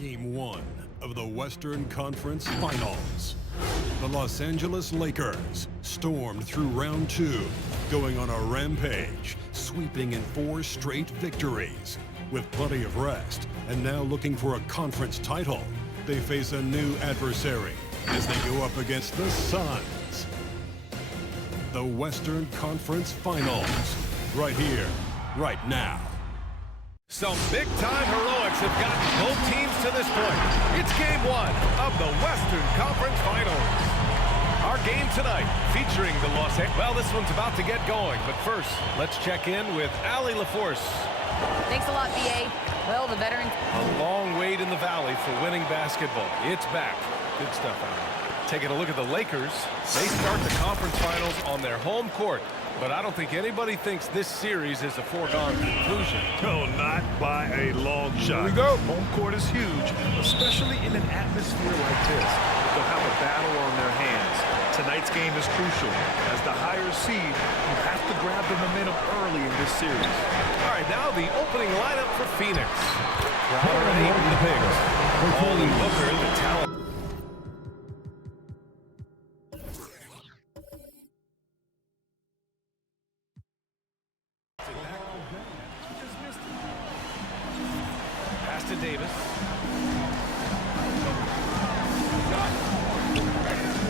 Game 1 of the Western Conference Finals. The Los Angeles Lakers stormed through round 2, going on a rampage, sweeping in 4 straight victories. With plenty of rest, and now looking for a conference title, they face a new adversary as they go up against the SUNS. The Western Conference Finals, right here, right now. Some big-time heroics have gotten both teams to this point. It's Game 1 of the Western Conference Finals. Our game tonight featuring the Los Angeles... Well, this one's about to get going, but first, let's check in with Allie LaForce. Thanks a lot, B.A. Well, the veterans... A long wait in the valley for winning basketball. It's back. Good stuff, Allie. Taking a look at the Lakers. They start the conference finals on their home court. But I don't think anybody thinks this series is a foregone conclusion. No, not by a long shot. Here we go. Home court is huge, especially in an atmosphere like this. They'll have a battle on their hands. Tonight's game is crucial. As the higher seed, you have to grab the momentum early in this series. All right, now the opening lineup for Phoenix. Crowder and Ayton, the bigs. Hall and Booker, the talent. To Davis.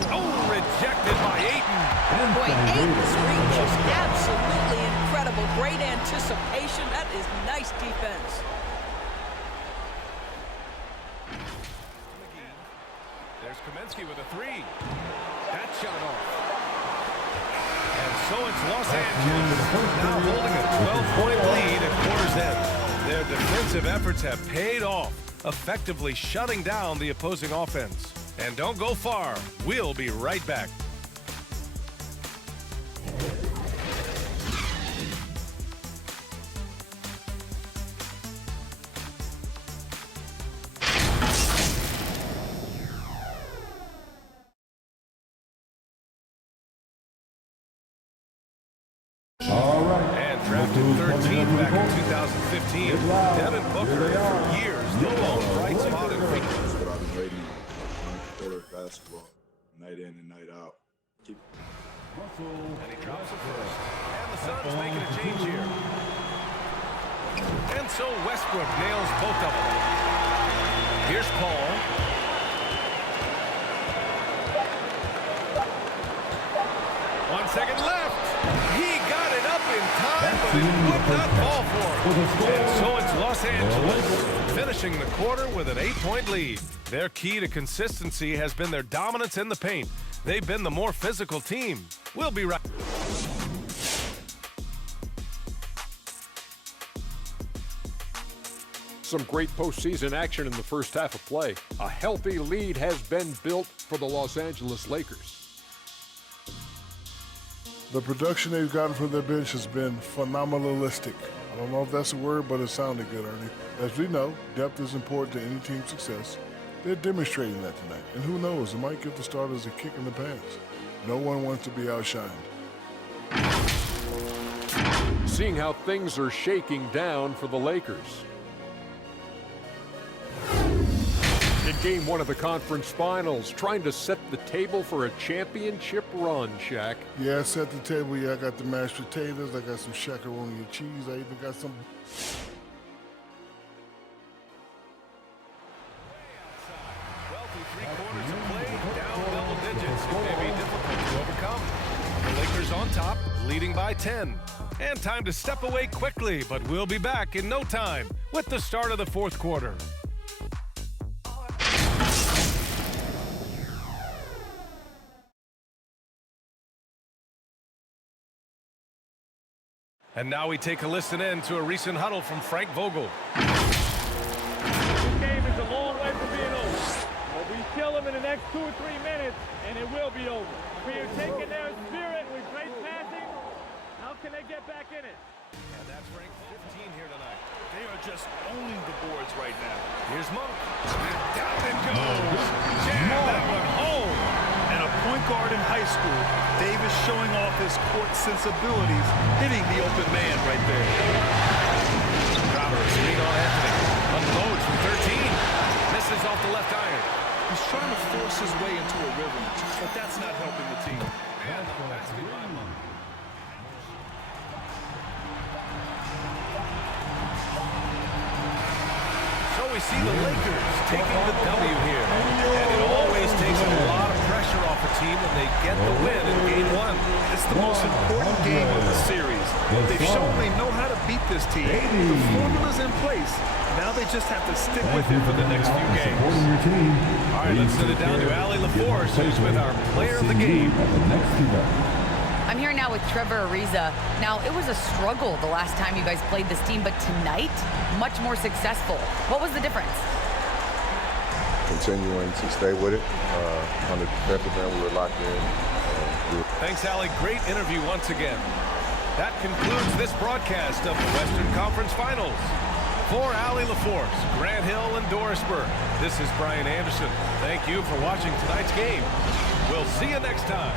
Oh, rejected by Ayton. Boy, Ayton's reach is absolutely incredible. Great anticipation. That is nice defense. There's Kaminsky with a 3. That shot off. And so it's Los Angeles now holding a 12-point lead at quarter's end. Their defensive efforts have paid off, effectively shutting down the opposing offense. And don't go far. We'll be right back. Drafted 13th back in 2015, Devin Booker, for years, the lone bright spot in Quién. That's what I've been rating on quarter basketball, night in and night out. And he drops it first. And the Suns making a change here. And so Westbrook nails both of them. Here's Paul. One second left. He got it up in time, but it would not fall for him. And so it's Los Angeles finishing the quarter with an 8-point lead. Their key to consistency has been their dominance in the paint. They've been the more physical team. We'll be right. Some great postseason action in the first half of play. A healthy lead has been built for the Los Angeles Lakers. The production they've gotten from their bench has been phenomenalistic. I don't know if that's a word, but it sounded good, Ernie. As we know, depth is important to any team's success. They're demonstrating that tonight. And who knows, it might give the starters a kick in the pants. No one wants to be outshined. Seeing how things are shaking down for the Lakers. In Game 1 of the conference finals, trying to set the table for a championship run, Shaq. Yeah, I set the table. Yeah, I got the mashed potatoes. I got some shakaroni and cheese. I even got some... Well, through 3 quarters of play, down double digits. It may be difficult to overcome. The Lakers on top, leading by 10. And time to step away quickly, but we'll be back in no time with the start of the 4th quarter. And now we take a listen in to a recent huddle from Frank Vogel. This game is a long way from being over. But we kill them in the next 2 or 3 minutes, and it will be over. We are taking their spirit with great passing. How can they get back in it? And that's ranked 15 here tonight. They are just owning the boards right now. Here's Monk. Down it goes. Jam that one home. And a point guard in high school, Davis showing off his court sensibilities, hitting the open man right there. Crowder, screen on Anthony. Unloads from 13. Misses He's trying to force his way into a rhythm, but that's not helping the team. And the basket by Monk. So we see the Lakers taking the W here. And it always takes a lot of pressure off a team when they get the win in Game 1. It's the most important game of the series. They've shown they know how to beat this team. The formula's in place. Now they just have to stick with it for the next few games. All right, let's send it down to Allie LaForce, who's with our player of the game. I'm here now with Trevor Ariza. Now, it was a struggle the last time you guys played this team, but tonight, much more successful. What was the difference? Continuing to stay with it. On the defensive end, we were locked in. Thanks, Allie. Great interview once again. That concludes this broadcast of the Western Conference Finals. For Allie LaForce, Grant Hill, and Dorisburg, this is Brian Anderson. Thank you for watching tonight's game. We'll see you next time.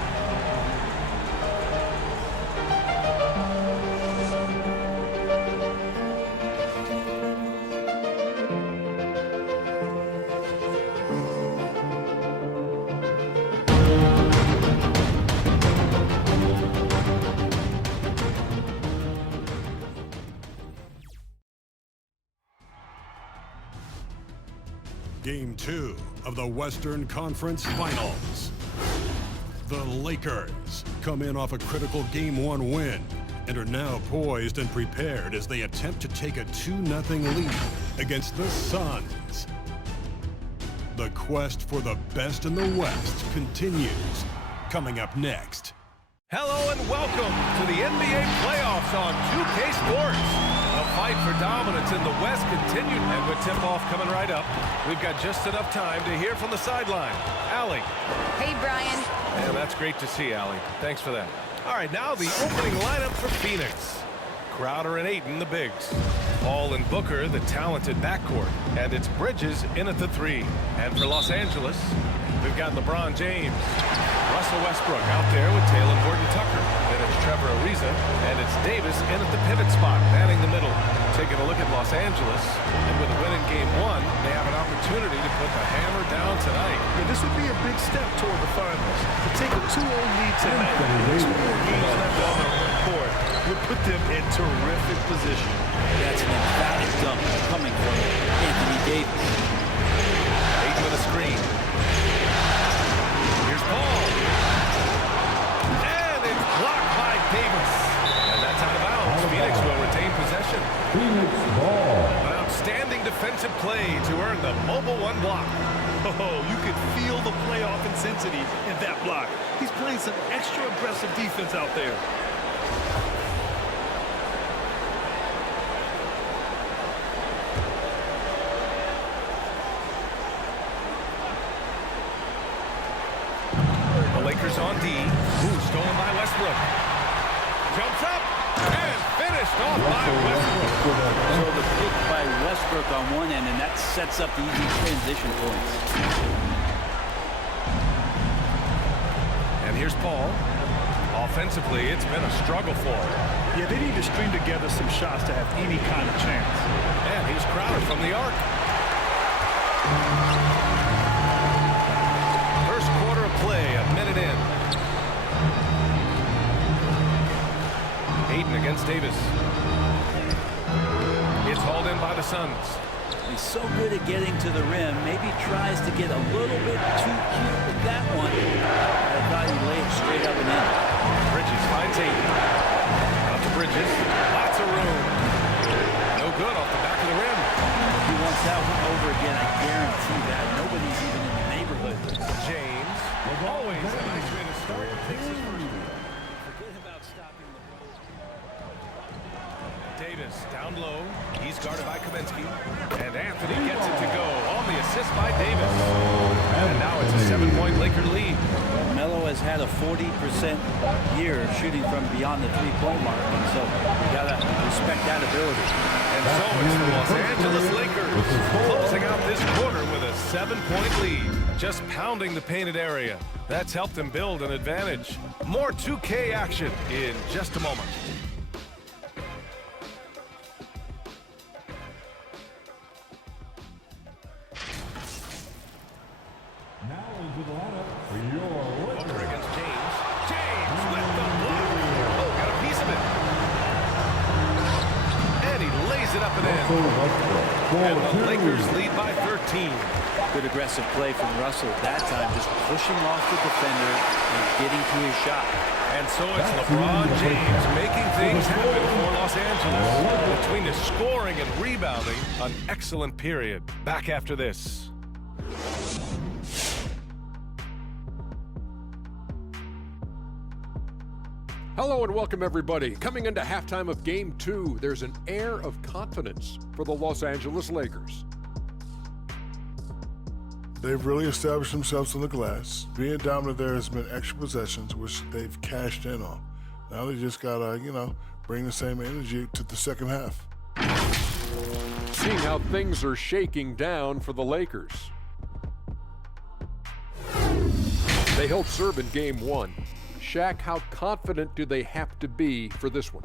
Game 2 of the Western Conference Finals. The Lakers come in off a critical Game 1 win and are now poised and prepared as they attempt to take a 2-0 lead against the Suns. The quest for the best in the West continues. Coming up next. Hello and welcome to the NBA playoffs on 2K Sports. The fight for dominance in the West continued, and with tip-off coming right up, we've got just enough time to hear from the sideline. Allie. Hey, Brian. And that's great to see, Allie. Thanks for that. All right, now the opening lineup for Phoenix. Crowder and Ayton, the bigs. Paul and Booker, the talented backcourt. And it's Bridges in at the 3. And for Los Angeles, we've got LeBron James. Russell Westbrook out there with Taylor Horton-Tucker. Then it's Trevor Ariza, and it's Davis in at the pivot spot, manning the middle. Taking a look at Los Angeles, and with a win in Game 1, they have an opportunity to put the hammer down tonight. Yeah, this would be a big step toward the finals. To take a 2-0 lead tonight, 2 more games left on their home court would put them in terrific position. That's an emphatic dunk coming from Anthony Davis. Ayton with a screen. Here's Paul. And it's blocked by Davis. And that's out of bounds. Phoenix will retain possession. Phoenix ball. An outstanding defensive play to earn the mobile 1 block. Oh, you could feel the playoff intensity in that block. He's playing some extra aggressive defense out there. Lakers on D. Ooh, stolen by Westbrook. Jumps up and finished off by Westbrook. So the pick by Westbrook on one end, and that sets up the easy transition points. And here's Paul. Offensively, it's been a struggle for him. Yeah, they need to string together some shots to have any kind of chance. And here's Crowder from the arc. First quarter of play, a minute in. Ayton against Davis. It's hauled in by the Suns. He's so good at getting to the rim. Maybe tries to get a little bit too cute with that one. I thought he laid it straight up and in. Bridges finds Ayton. Out to Bridges. Lots of room. No good off the back of the rim. If he wants that one over again, I guarantee that. Nobody's even in the neighborhood. James. Always a nice way to start. Takes his first. Forget about stopping the ball. Davis down low. He's guarded by Kaminsky. And Anthony gets it to go on the assist by Davis. And now it's a 7-point Laker lead. Melo has had a 40% year shooting from beyond the three-point mark, and so you gotta respect that ability. And so it's the Los Angeles Lakers closing out this quarter with a 7-point lead, just pounding the painted area. That's helped them build an advantage. More 2K action in just a moment. Booker against James. James with the block. Oh, got a piece of it. And he lays it up and in. And the Lakers lead by 13. Good aggressive play from Russell that time, just pushing off the defender and getting to his shot. And so it's LeBron James making things happen for Los Angeles. Between the scoring and rebounding, an excellent period. Back after this. Hello and welcome, everybody. Coming into halftime of Game 2, there's an air of confidence for the Los Angeles Lakers. They've really established themselves on the glass. Being dominant there has been extra possessions, which they've cashed in on. Now they just gotta, bring the same energy to the second half. Seeing how things are shaking down for the Lakers. They held serve in Game 1. Shaq, how confident do they have to be for this one?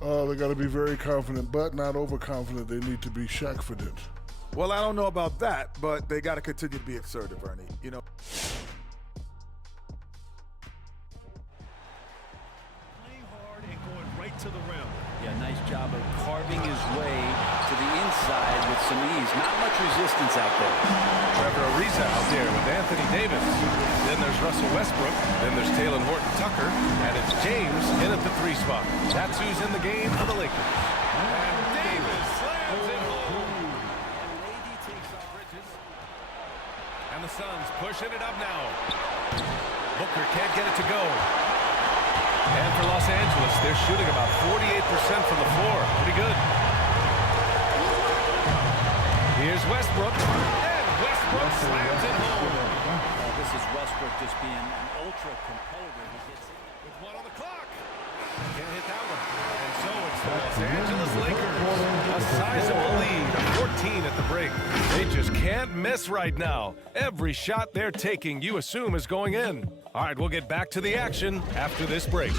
They got to be very confident, but not overconfident. They need to be Shaq-fident. Well, I don't know about that, but they got to continue to be assertive, Ernie. Playing hard and going right to the rim. Yeah, nice job of carving his way to the inside with some ease. Not much resistance out there. Trevor Ariza out there with Anthony Davis. Then there's Russell Westbrook. Then there's Taylor Horton-Tucker. And it's James in at the 3 spot. That's who's in the game for the Lakers. And Davis slams it home. And AD takes off Bridges. And the Suns pushing it up now. Booker can't get it to go. And for Los Angeles, they're shooting about 48% from the floor. Pretty good. Here's Westbrook. And Westbrook slams it home. This is Westbrook just being an ultra competitor. He gets it. With 1 on the clock. Can't hit that one. And so it's the Los Angeles Lakers. A sizable lead of 14 at the break. They just can't miss right now. Every shot they're taking, you assume, is going in. All right, we'll get back to the action after this break.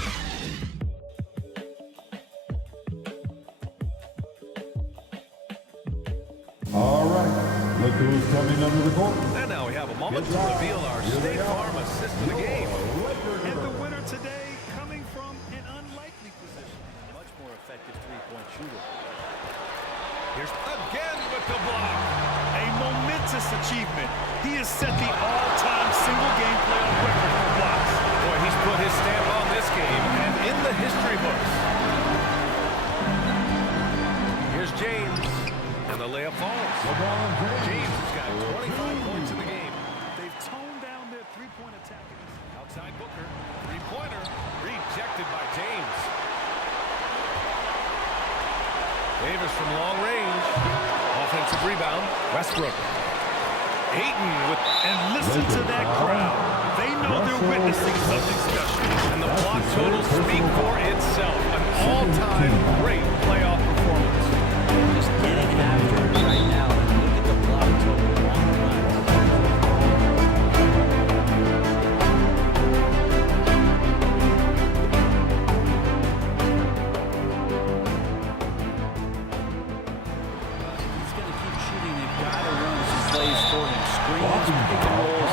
All right, look who's coming under the court. And now we have a moment to reveal our State Farm assist of the game. And the winner today coming from an unlikely position. Much more effective three-point shooter. Here's again with the block. A momentous achievement. He has set the all-time single-game playoff record for blocks. Boy, he's put his stamp on this game and in the history books. Here's James. And the layup falls. James has got 25 points in the game. They've toned down their three-point attack. Outside Booker. Three-pointer. Rejected by James. Davis from long range. Offensive rebound. Westbrook. Ayton with... And listen to that crowd. They know they're witnessing something special. And the block totals speak for itself. An all-time great playoff performance. Just getting after it right now. And look at the block total. Long time. He's going to keep shooting. They've got to run some plays for him. Screens, pick and rolls,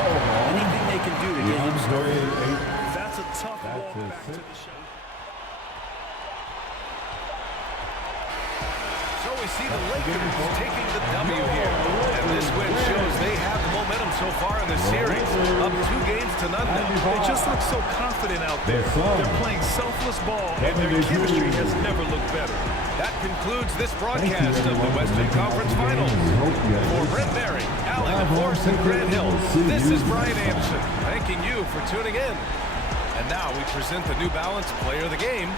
anything they can do to get him started. That's a tough walk back to the shot. So we see the Lakers taking the W here. And this win shows they have the momentum so far in the series. Up 2 games to none now. They just look so confident out there. They're playing selfless ball, and their chemistry has never looked better. That concludes this broadcast of the Western Conference Finals. For Brent Berry, Allie LaForce, and Grant Hill, this is Brian Anderson, thanking you for tuning in. And now we present the New Balance Player of the Game,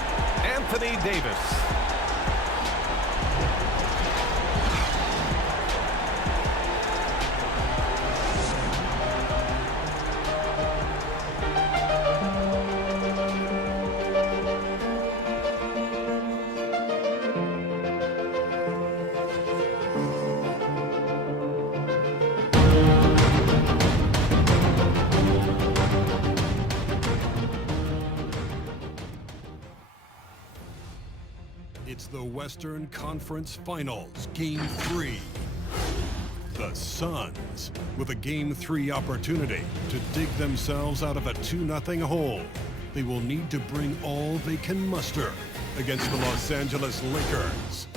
Anthony Davis. It's the Western Conference Finals, Game 3. The SUNS, with a Game 3 opportunity to dig themselves out of a 2-0 hole. They will need to bring all they can muster against the Los Angeles Lakers.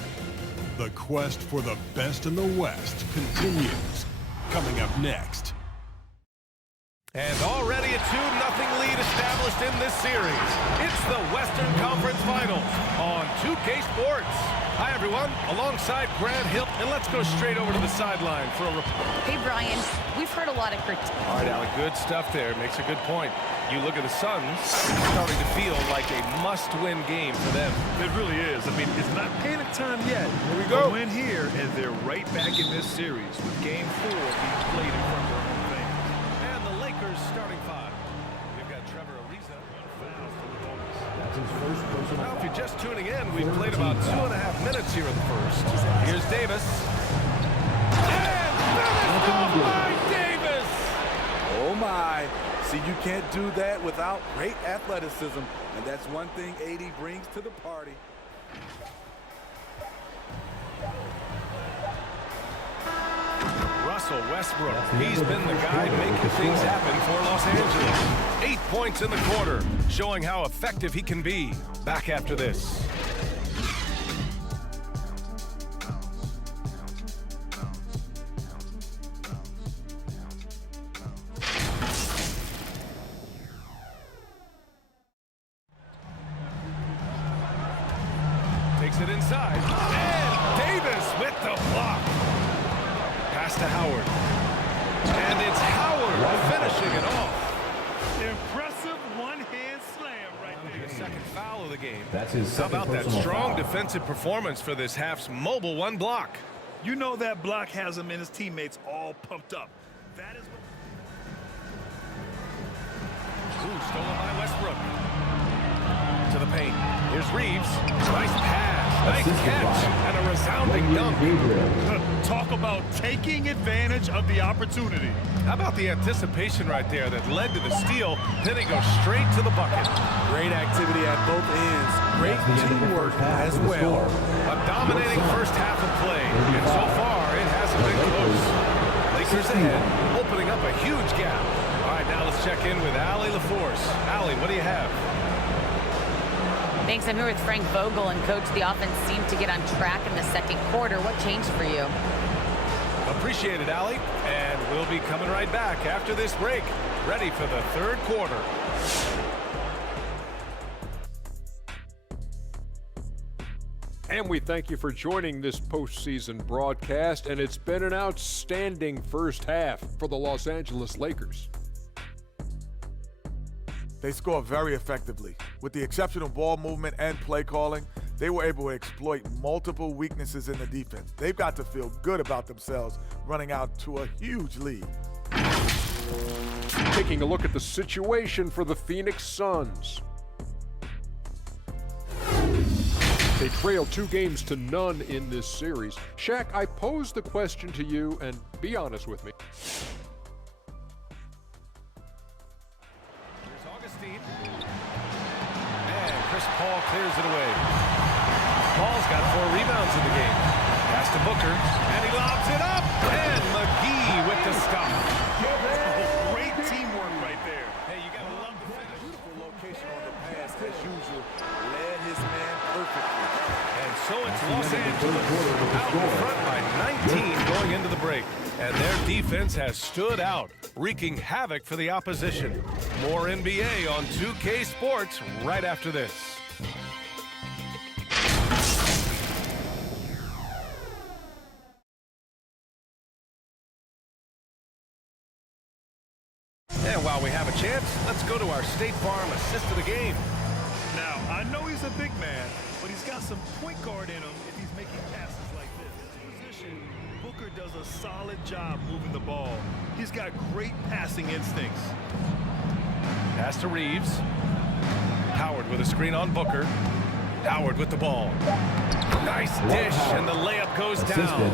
The quest for the best in the West continues. Coming up next. And already a 2-0 lead established in this series. It's the Western Conference Finals on 2K Sports. Hi, everyone. Alongside Grant Hill, and let's go straight over to the sideline for a report. Hey, Brian, we've heard a lot of critique. All right, Alec, good stuff there. Makes a good point. You look at the Suns, it's starting to feel like a must-win game for them. It really is. I mean, it's not panic time yet. Here we go. Win here, and they're right back in this series with Game 4 being played in front of their home fans. And the Lakers starting five. We've got Trevor Ariza. That's his first personal Now, if you're just tuning in, we've played about 2.5 minutes here in the first. Here's Davis. And finished off by Davis! Oh, my. See, you can't do that without great athleticism, and that's one thing AD brings to the party. Russell Westbrook, he's been the guy making things happen for Los Angeles. 8 points in the quarter, showing how effective he can be. Back after this. Takes it inside, and Davis with the block. Pass to Howard, and it's Howard finishing it off. Impressive one-hand slam right there. The second foul of the game. That's his How second about that personal strong foul. defensive performance for this half's mobile one block? You know that block has him and his teammates all pumped up. That is what... Ooh, stolen by Westbrook. To the paint. Here's Reeves. Nice pass. Nice catch. And a resounding dunk. Talk about taking advantage of the opportunity. How about the anticipation right there that led to the steal, then he goes straight to the bucket. Great activity at both ends. Great teamwork as well. A dominating first half of play, and so far it hasn't been close. Lakers ahead, opening up a huge gap. All right, now let's check in with Allie LaForce. Allie, what do you have? Thanks. I'm here with Frank Vogel, and Coach, the offense seemed to get on track in the second quarter. What changed for you? Appreciate it, Allie. And we'll be coming right back after this break, ready for the third quarter. And we thank you for joining this postseason broadcast, and it's been an outstanding first half for the Los Angeles Lakers. They score very effectively. With the exceptional ball movement and play calling, they were able to exploit multiple weaknesses in the defense. They've got to feel good about themselves running out to a huge lead. Taking a look at the situation for the Phoenix Suns. They trail 2-0 in this series. Shaq, I pose the question to you, and be honest with me. Paul clears it away. Paul's got 4 rebounds in the game. Pass to Booker, and he lobs it up. And McGee with the stop. Great teamwork right there. Hey, you gotta love the finish. Beautiful location on the pass, as usual. Led his man perfectly. And so it's Los Angeles out in front by 19 going into the break. And their defense has stood out, wreaking havoc for the opposition. More NBA on 2K Sports right after this. And while we have a chance, let's go to our State Farm assist of the game. Now, I know he's a big man, but he's got some point guard in him if he's making passes like this. His position, Booker does a solid job moving the ball. He's got great passing instincts. Pass to Reeves. Howard with a screen on Booker. Howard with the ball. Nice dish, and the layup goes down.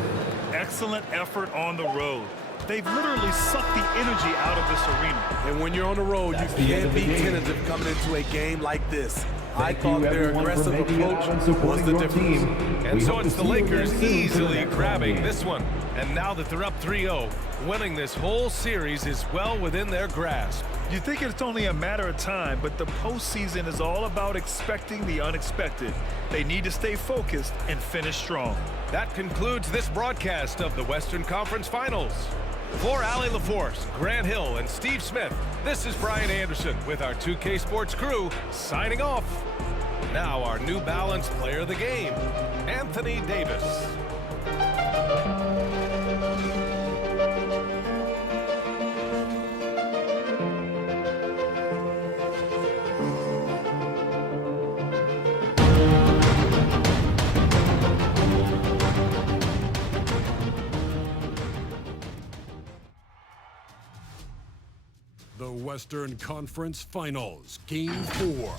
Excellent effort on the road. They've literally sucked the energy out of this arena. And when you're on the road, you can't be tentative coming into a game like this. I thought their aggressive approach was the difference. And so it's the Lakers easily grabbing this one. And now that they're up 3-0, winning this whole series is well within their grasp. You think it's only a matter of time, but the postseason is all about expecting the unexpected. They need to stay focused and finish strong. That concludes this broadcast of the Western Conference Finals. For Allie LaForce, Grant Hill, and Steve Smith, this is Brian Anderson with our 2K Sports crew signing off. Now our New Balance player of the game, Anthony Davis. The Western Conference Finals, Game 4.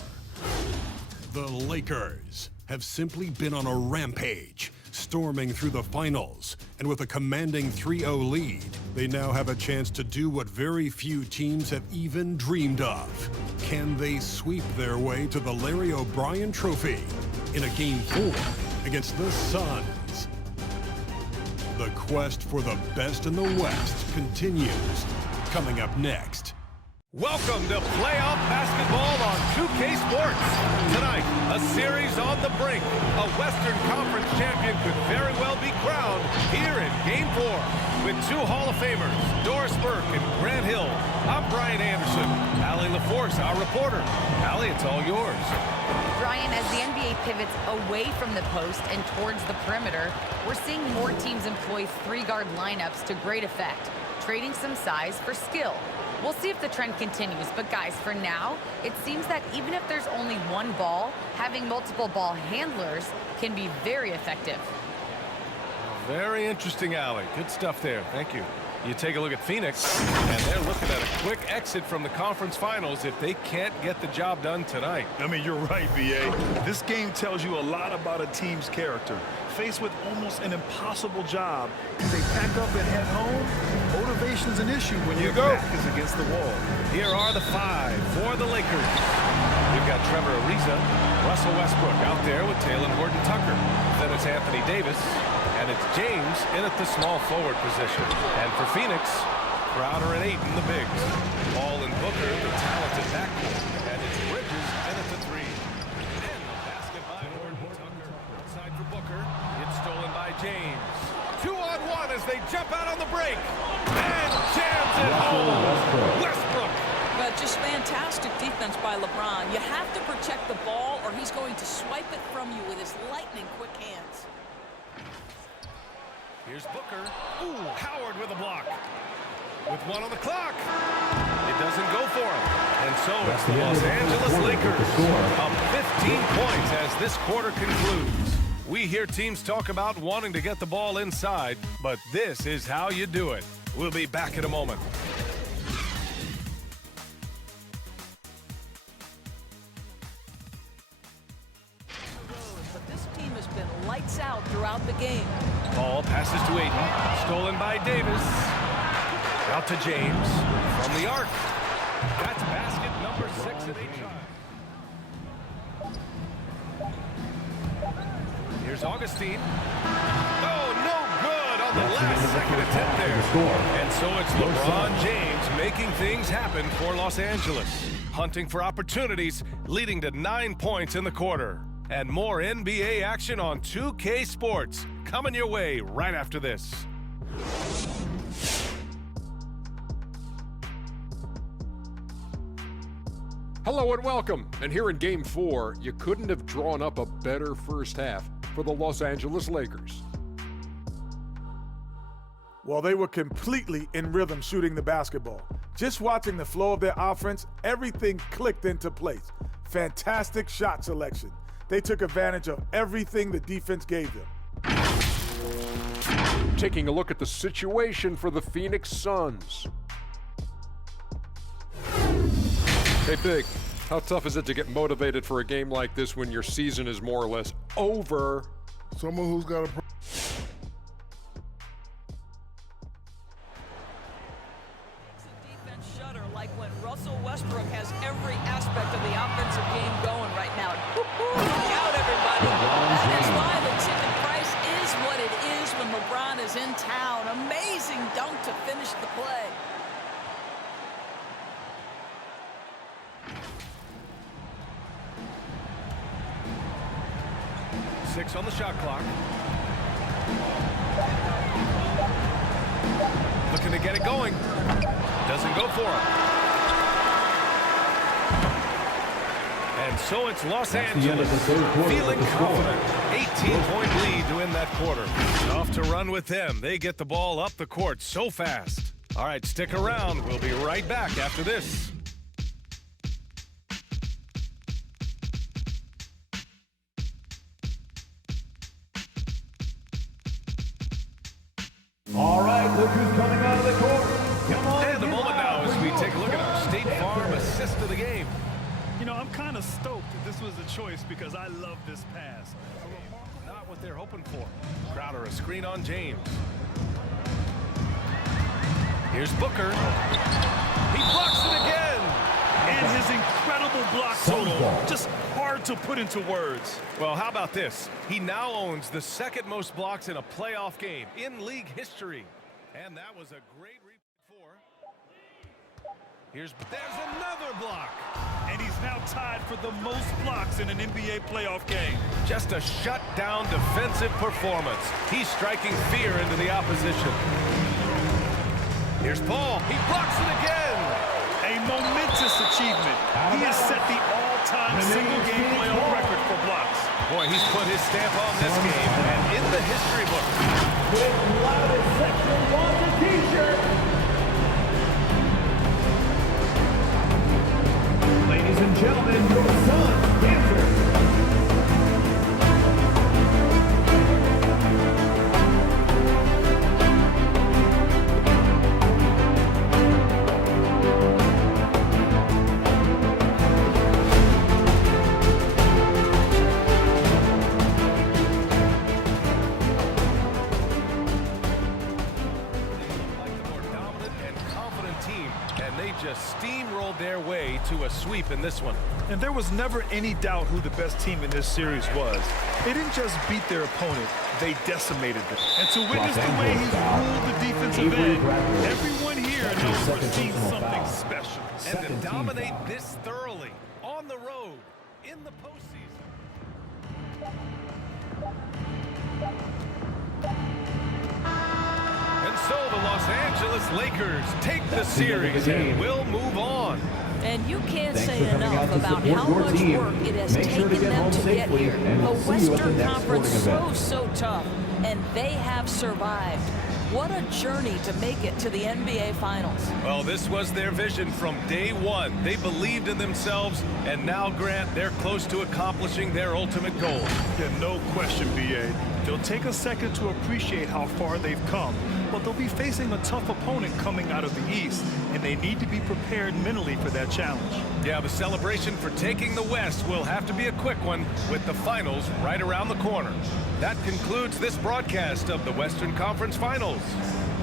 The Lakers have simply been on a rampage, storming through the finals, and with a commanding 3-0 lead, they now have a chance to do what very few teams have even dreamed of. Can they sweep their way to the Larry O'Brien Trophy in a Game 4 against the Suns? The quest for the best in the West continues. Coming up next. Welcome to playoff basketball on 2K Sports. Tonight, a series on the brink. A Western Conference champion could very well be crowned here in Game 4. With two Hall of Famers, Doris Burke and Grant Hill, I'm Brian Anderson. Allie LaForce, our reporter. Allie, it's all yours. Brian, as the NBA pivots away from the post and towards the perimeter, we're seeing more teams employ three-guard lineups to great effect, trading some size for skill. We'll see if the trend continues, but guys, for now, it seems that even if there's only one ball, having multiple ball handlers can be very effective. Very interesting, Allie. Good stuff there. Thank you. You take a look at Phoenix, and they're looking at a quick exit from the conference finals if they can't get the job done tonight. I mean, you're right, B.A. This game tells you a lot about a team's character. Faced with almost an impossible job, as they pack up and head home, motivation's an issue when your back is against the wall. Here are the five for the Lakers. We've got Trevor Ariza, Russell Westbrook out there with Taylor Horton-Tucker. Then it's Anthony Davis, and it's James in at the small forward position. And for Phoenix, Crowder and Ayton, the bigs. Ball and Booker, the talented backcourt. And it's Bridges in at the three. And the basket by Horton-Tucker. Inside for Booker. It's stolen by James. 2-on-1 as they jump out on the break. And jams it home. Westbrook. But just fantastic defense by LeBron. You have to protect the ball or he's going to swipe it from you with his lightning quick hands. Here's Booker. Ooh, Howard with a block. With one on the clock. It doesn't go for him. And so it's the Los Angeles Lakers up 15 points as this quarter concludes. We hear teams talk about wanting to get the ball inside, but this is how you do it. We'll be back in a moment. But this team has been lights out throughout the game. Ball passes to Ayton. Stolen by Davis. Out to James. From the arc. That's basket number 6 at 8. Here's Augustine. Oh, no good on the last second attempt there. And so it's LeBron James making things happen for Los Angeles. Hunting for opportunities, leading to 9 points in the quarter. And more NBA action on 2K Sports coming your way right after this. Hello and welcome. And here in Game 4, you couldn't have drawn up a better first half for the Los Angeles Lakers. Well, they were completely in rhythm shooting the basketball. Just watching the flow of their offense, everything clicked into place. Fantastic shot selection. They took advantage of everything the defense gave them. Taking a look at the situation for the Phoenix Suns. Hey, Big, how tough is it to get motivated for a game like this when your season is more or less over? Someone who's got a... Defense shudder like when Russell Westbrook has every aspect of the offensive game going right now. Look out, everybody. That is why the ticket price is what it is when LeBron is in town. Amazing dunk to finish the play. Six on the shot clock. Looking to get it going. Doesn't go for him. And so it's Los Angeles feeling confident. 18-point lead to win that quarter. Off to run with them. They get the ball up the court so fast. All right, stick around. We'll be right back after this. All right, look who's coming out of the court. Come on. And the moment now as we take a look at our State Farm assist of the game. You know, I'm kind of stoked that this was a choice because I love this pass. Not what they're hoping for. Crowder, a screen on James. Here's Booker. He blocks it again. And his incredible block total, just hard to put into words. Well, how about this? He now owns the second most blocks in a playoff game in league history. And that was a great replay. There's another block. And he's now tied for the most blocks in an NBA playoff game. Just a shutdown defensive performance. He's striking fear into the opposition. Here's Paul. He blocks it again. A momentous achievement. He has set the all-time single-game playoff record for blocks. Boy, he's put his stamp on this game and in the history book. With loudest section wants a t-shirt. Ladies and gentlemen, your SUNS dancers. Just steamrolled their way to a sweep in this one. And there was never any doubt who the best team in this series was. They didn't just beat their opponent, they decimated them. And to witness the way he's ruled the defensive end, everyone here knows we're seeing something special. And to dominate this thoroughly on the road in the postseason. And so the Los Angeles Lakers take the series and will move on. And you can't say enough about how much work it has taken them to get here. The Western Conference so tough, and they have survived. What a journey to make it to the NBA Finals. Well, this was their vision from day one. They believed in themselves, and now, Grant, they're close to accomplishing their ultimate goal. Yeah, no question, B.A. They'll take a second to appreciate how far they've come, but they'll be facing a tough opponent coming out of the East, and they need to be prepared mentally for that challenge. Yeah, the celebration for taking the West will have to be a quick one with the finals right around the corner. That concludes this broadcast of the Western Conference Finals.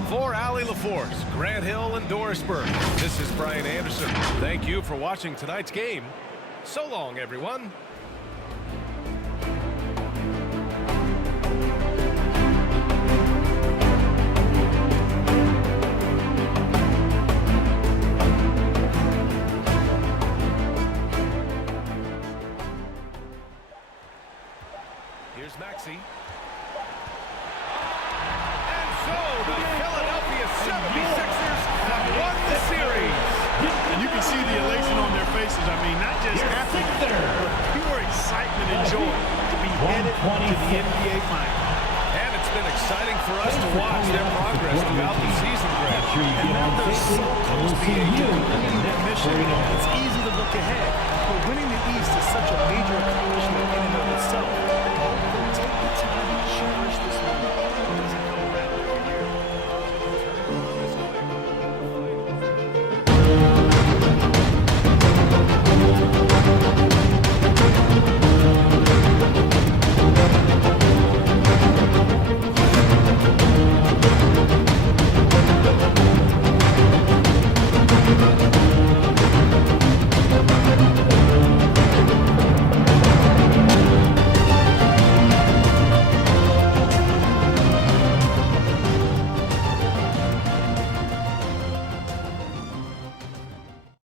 For Allie LaForce, Grant Hill, and Doris Burke, this is Brian Anderson. Thank you for watching tonight's game. So long, everyone. Here's Maxey. And so the Philadelphia 76ers have won the series. And you can see the elation on their faces. I mean, not just happy, but pure excitement and joy to be headed to the NBA Finals. And it's been exciting for us to watch their progress throughout the season, Grant. And now they're so close to completing their mission. It's easy to look ahead, but winning the East is such a major accomplishment.